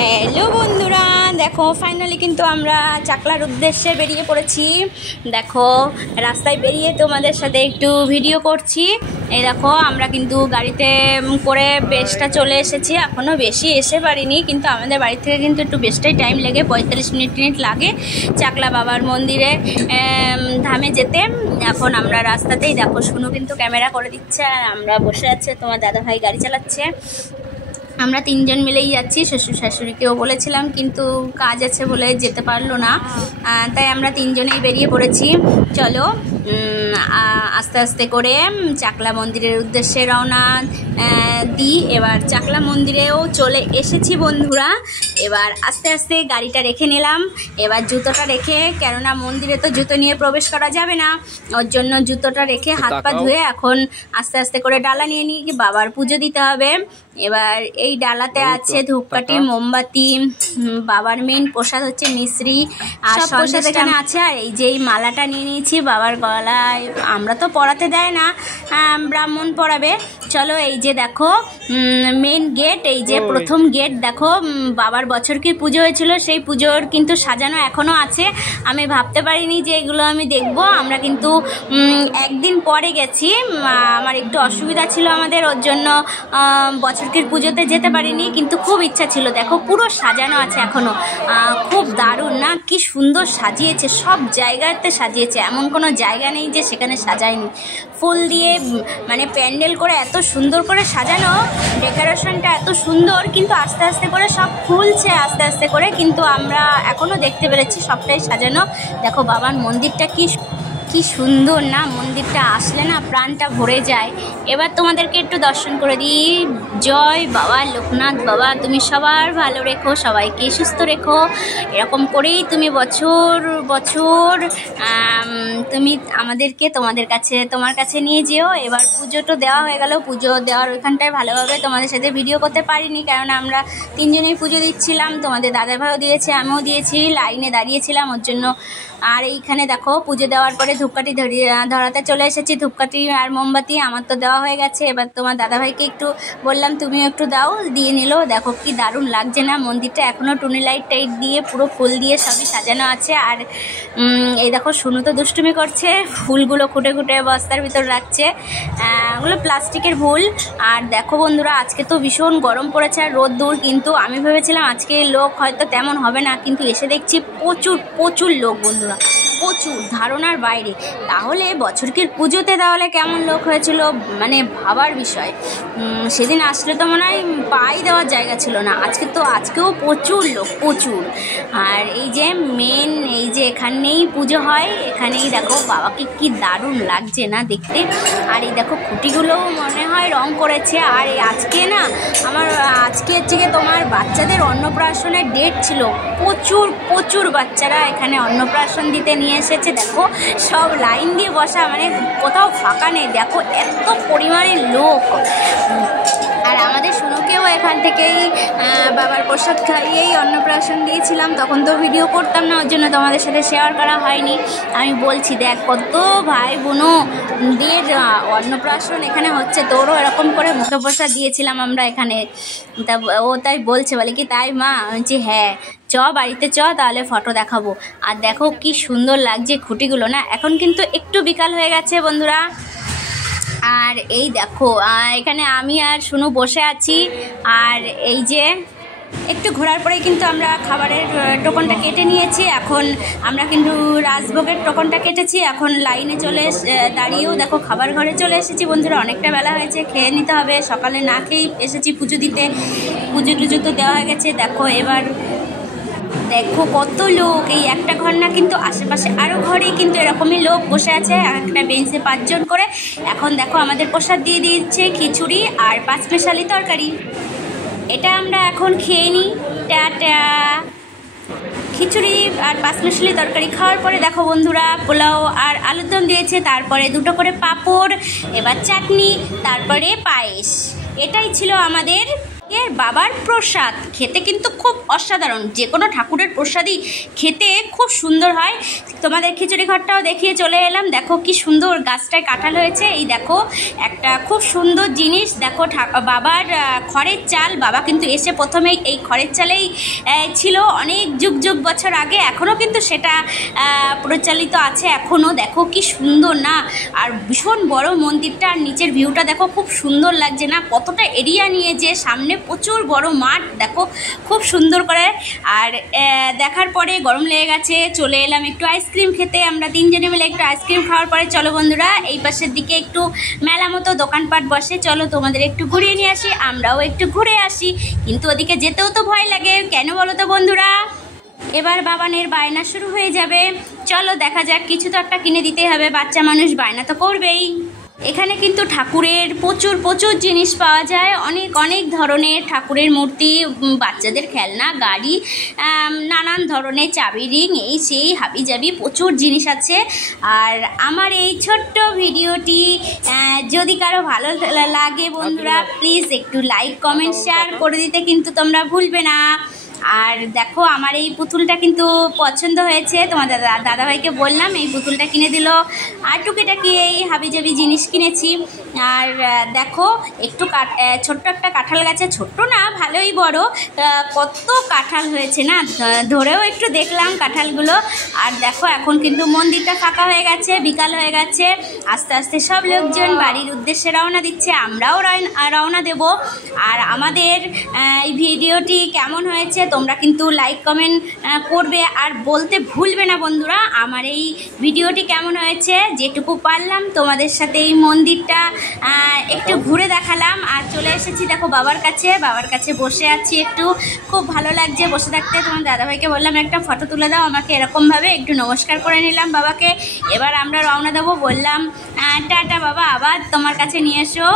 Hello বন্ধুরা, দেখো finally কিন্তু আমরা চাকলার উদ্দেশ্যে বেরিয়ে পড়েছি। দেখো রাস্তায় বেরিয়ে তোমাদের সাথে একটু ভিডিও করছি। এই দেখো আমরা কিন্তু গাড়িতে করে বেশটা চলে এসেছি, এখনও বেশি এসে পারিনি, কিন্তু আমাদের বাড়ি থেকে কিন্তু একটু বেশটাই টাইম লাগে, 45 মিনিট লাগে চাকলা বাবার মন্দিরে ধামে যেতে। এখন আমরা রাস্তাতেই দেখো শুনু কিন্তু ক্যামেরা করে দিচ্ছে আর আমরা বসে আছে, তোমার দাদাভাই গাড়ি চালাচ্ছে। আমরা তিনজন মিলেই যাচ্ছি, শ্বশুর শাশুড়িকেও বলেছিলাম কিন্তু কাজ আছে বলে যেতে পারলো না, তাই আমরা তিনজনেই বেরিয়ে পড়েছি। চলো আস্তে আস্তে করে চাকলা মন্দিরের উদ্দেশ্যে রওনা দিই। এবার চাকলা মন্দিরেও চলে এসেছি বন্ধুরা। এবার আস্তে আস্তে গাড়িটা রেখে নিলাম, এবার জুতোটা রেখে, কেননা মন্দিরে তো জুতো নিয়ে প্রবেশ করা যাবে না, ওর জন্য জুতোটা রেখে হাত পা ধুয়ে এখন আস্তে আস্তে করে ডালা নিয়ে নিই, বাবার পুজো দিতে হবে। এবার এই ডালাতে আছে ধূপকাঠি, মোমবাতি, বাবার মেন প্রসাদ হচ্ছে মিশ্রি আর সব প্রসাদ এখানে আছে। আর এই যে এই মালাটা নিয়ে নিয়েছি বাবার গলায়, আমরা তো পরাতে দেয় না, ব্রাহ্মণ পরাবে। চলো এই যে দেখো মেন গেট, এই যে প্রথম গেট দেখো, বাবার বছর কি পুজো হয়েছিল সেই পুজোর কিন্তু সাজানো এখনও আছে। আমি ভাবতে পারিনি যে এগুলো আমি দেখব, আমরা কিন্তু একদিন পরে গেছি, আমার একটু অসুবিধা ছিল আমাদের, ওর জন্য বছরকির পুজোতে যেতে পারিনি, কিন্তু খুব ইচ্ছা ছিল। দেখো পুরো সাজানো আছে এখনও, খুব দারুণ না, কি সুন্দর সাজিয়েছে, সব জায়গাতে সাজিয়েছে, এমন কোনো জায়গা নেই যে সেখানে সাজায়নি। ফুল দিয়ে মানে প্যান্ডেল করে এত সুন্দর করে সাজানো, ডেকোরেশনটা এত সুন্দর, কিন্তু আস্তে আস্তে করে সব খুলছে আস্তে আস্তে করে, কিন্তু আমরা এখনও দেখতে পেরেছি সবটাই সাজানো। দেখো বাবার মন্দিরটা কি সুন্দর না, মন্দিরটা আসলে না প্রাণটা ভরে যায়। এবার তোমাদেরকে একটু দর্শন করে দিই। জয় বাবা লোকনাথ বাবা, তুমি সবার ভালো রেখো, সবাইকে সুস্থ রেখো, এরকম করেই তুমি বছর বছর তুমি আমাদেরকে তোমার কাছে নিয়ে যেও। এবার পুজোটা দেওয়া হয়ে গেল, পুজো দেওয়ার ওইখানটায় ভালোভাবে তোমাদের সাথে ভিডিও করতে পারিনি, কারণ আমরা তিনজনেই পুজো দিচ্ছিলাম, তোমাদের দাদাভাইও দিয়েছে, আমিও দিয়েছি, লাইনে দাঁড়িয়েছিলাম ওর জন্য। আর এইখানে দেখো পুজো দেওয়ার পরে ধূপকাঠি ধরাতে চলে এসেছি, ধূপকাঠি আর মোমবাতি আমার তো দেওয়া হয়ে গেছে। এবার তোমার দাদাভাইকে একটু বললাম তুমিও একটু দাও, দিয়ে নিল। দেখো কি দারুণ লাগছে না মন্দিরটা, এখনও টুনি লাইট টাইট দিয়ে পুরো ফুল দিয়ে সবই সাজানো আছে। আর এই দেখো শুনু তো দুষ্টুমি করছে, ফুলগুলো খুঁটে খুঁটে বস্তার ভিতর রাখছে, ওগুলো প্লাস্টিকের ফুল। আর দেখো বন্ধুরা আজকে তো ভীষণ গরম পড়েছে আর রোদ্দুর, কিন্তু আমি ভেবেছিলাম আজকে লোক হয়তো তেমন হবে না, কিন্তু এসে দেখছি প্রচুর লোক বন্ধুরা, প্রচুর, ধারণার বাইরে। তাহলে বছরকির পুজোতে তাহলে কেমন লোক হয়েছিল মানে ভাবার বিষয়। সেদিন আসলে তো মনে হয় পাই দেওয়ার জায়গা ছিল না, আজকেও প্রচুর লোক, প্রচুর। আর এই যে মেন এই যে এখানেই পুজো হয়, এখানেই দেখো বাবাকে কি দারুণ লাগছে না দেখতে। আর এই দেখো খুঁটিগুলোও মনে হয় রং করেছে। আর আজকে না আজকে হচ্ছে গিয়ে তোমার বাচ্চাদের অন্নপ্রাশনের ডেট ছিল, প্রচুর বাচ্চারা এখানে অন্নপ্রাশন দিতে নিয়ে এসেছে। দেখো সব লাইন দিয়ে বসা, মানে কোথাও ফাঁকা নেই, দেখো এত পরিমাণে লোক। আর আমাদের শুনুকেও এখান থেকেই বাবার প্রসাদ খাইয়েই অন্নপ্রাশন দিয়েছিলাম, তখন তো ভিডিও করতাম না, ওর জন্য তোমাদের সাথে শেয়ার করা হয়নি। আমি বলছি দেখ কত ভাই বোনদের অন্নপ্রাশন এখানে হচ্ছে, তোরও এরকম করে মুখে প্রসাদ দিয়েছিলাম আমরা এখানে। তা ও তাই বলছে, বলে কি তাই মা? আমি বলছি হ্যাঁ, চ বাড়িতে চ, তাহলে ফটো দেখাবো। আর দেখো কি সুন্দর লাগছে খুঁটিগুলো না। এখন কিন্তু একটু বিকাল হয়ে গেছে বন্ধুরা। আর এই দেখো এখানে আমি আর শুনু বসে আছি। আর এই যে একটু ঘোরার পরেই কিন্তু আমরা খাবারের টোকনটা কেটে নিয়েছি, এখন আমরা কিন্তু রাজভোগের টোকনটা কেটেছি, এখন লাইনে দাঁড়িয়েও দেখো খাবার ঘরে চলে এসেছি বন্ধুরা। অনেকটা বেলা হয়েছে, খেয়ে নিতে হবে, সকালে না খেয়েই এসেছি পুজো দিতে, পুজো টুজো তো দেওয়া হয়ে গেছে। দেখো এবার দেখো কত লোক, এই একটা ঘর না কিন্তু আশেপাশে আরও ঘরে কিন্তু এরকমই লোক বসে আছে, একটা বেঞ্চে 5 জন করে। এখন দেখো আমাদের প্রসাদ দিয়ে দিচ্ছে খিচুড়ি আর 5 স্পেশালি তরকারি, এটা আমরা এখন খেয়ে নিই। খিচুড়ি আর 5 স্পেশালি তরকারি খাওয়ার পরে দেখো বন্ধুরা পোলাও আর আলুর দম দিয়েছে, তারপরে 2টো করে পাঁপড়, এবার চাটনি, তারপরে পায়েস। এটাই ছিল আমাদের বাবার প্রসাদ খেতে কিন্তু খুব অসাধারণ। যে কোনো ঠাকুরের প্রসাদই খেতে খুব সুন্দর হয়। তোমাদের খিচুড়ি ঘরটাও দেখিয়ে চলে এলাম। দেখো কি সুন্দর গাছটায় কাঁঠাল হয়েছে। এই দেখো একটা খুব সুন্দর জিনিস, দেখো বাবার খড়ের চাল। বাবা কিন্তু এসে প্রথমেই এই খড়ের চালেই ছিল অনেক যুগ যুগ বছর আগে, এখনও কিন্তু সেটা প্রচলিত আছে এখনও। দেখো কি সুন্দর না, আর ভীষণ বড় মন্দিরটা, আর নিচের ভিউটা দেখো খুব সুন্দর লাগছে না, কতটা এরিয়া নিয়ে, যে সামনে প্রচুর বড় মাঠ দেখো খুব সুন্দর করে। আর দেখার পরে গরম লেগে গেছে, চলে এলাম একটু আইসক্রিম খেতে। আমরা তিনজনে মিলে একটু আইসক্রিম খাওয়ার পরে চলো বন্ধুরা এই পাশের দিকে একটু মেলা মতো দোকানপাট বসে, চলো তোমাদের একটু ঘুরিয়ে নিয়ে আসি, আমরাও একটু ঘুরে আসি। কিন্তু ওদিকে যেতেও তো ভয় লাগে, কেন বলো তো বন্ধুরা? এবার বাবানের বায়না শুরু হয়ে যাবে। চলো দেখা যাক, কিছু তো একটা কিনে দিতে হবে, বাচ্চা মানুষ বায়না তো করবেই। এখানে কিন্তু ঠাকুরের প্রচুর প্রচুর জিনিস পাওয়া যায়, অনেক অনেক ধরনের ঠাকুরের মূর্তি, বাচ্চাদের খেলনা, গাড়ি, নানান ধরনের চাবি রিং, এই সেই হাবিজাবি প্রচুর জিনিস আছে। আর আমার এই ছোট্ট ভিডিওটি যদি কারো ভালো লাগে বন্ধুরা, প্লিজ একটু লাইক কমেন্ট শেয়ার করে দিতে কিন্তু তোমরা ভুলবে না। আর দেখো আমার এই পুতুলটা কিন্তু পছন্দ হয়েছে, তোমাদের দাদাভাইকে বললাম এই পুতুলটা কিনে দিল। আর টুকিটাকি এই হাবিজাবি জিনিস কিনেছি। আর দেখো একটু ছোট্ট একটা কাঁঠাল গাছে, ছোট্ট না ভালোই বড়, কত কাঁঠাল হয়েছে না, ধরেও একটু দেখলাম কাঁঠালগুলো। আর দেখো এখন কিন্তু মন্দিরটা ফাঁকা হয়ে গেছে, বিকাল হয়ে গেছে, আস্তে আস্তে সব লোকজন বাড়ির উদ্দেশ্যে রওনা দিচ্ছে, আমরাও রওনা দেব। আর আমাদের এই ভিডিওটি কেমন হয়েছে তোমরা কিন্তু লাইক কমেন্ট করবে, আর বলতে ভুলবে না বন্ধুরা আমার এই ভিডিওটি কেমন হয়েছে। যেটুকু পারলাম তোমাদের সাথে এই মন্দিরটা একটু ঘুরে দেখালাম। আর চলে এসেছি দেখো বাবার কাছে বসে আছি, একটু খুব ভালো লাগছে বসে থাকতে। তোমার দাদাভাইকে বললাম একটা ফটো তুলে দাও আমাকে, এরকমভাবে একটু নমস্কার করে নিলাম বাবাকে। এবার আমরা রওনা দেবো, বললাম টাটা বাবা, আবার তোমার কাছে নিয়ে এসো।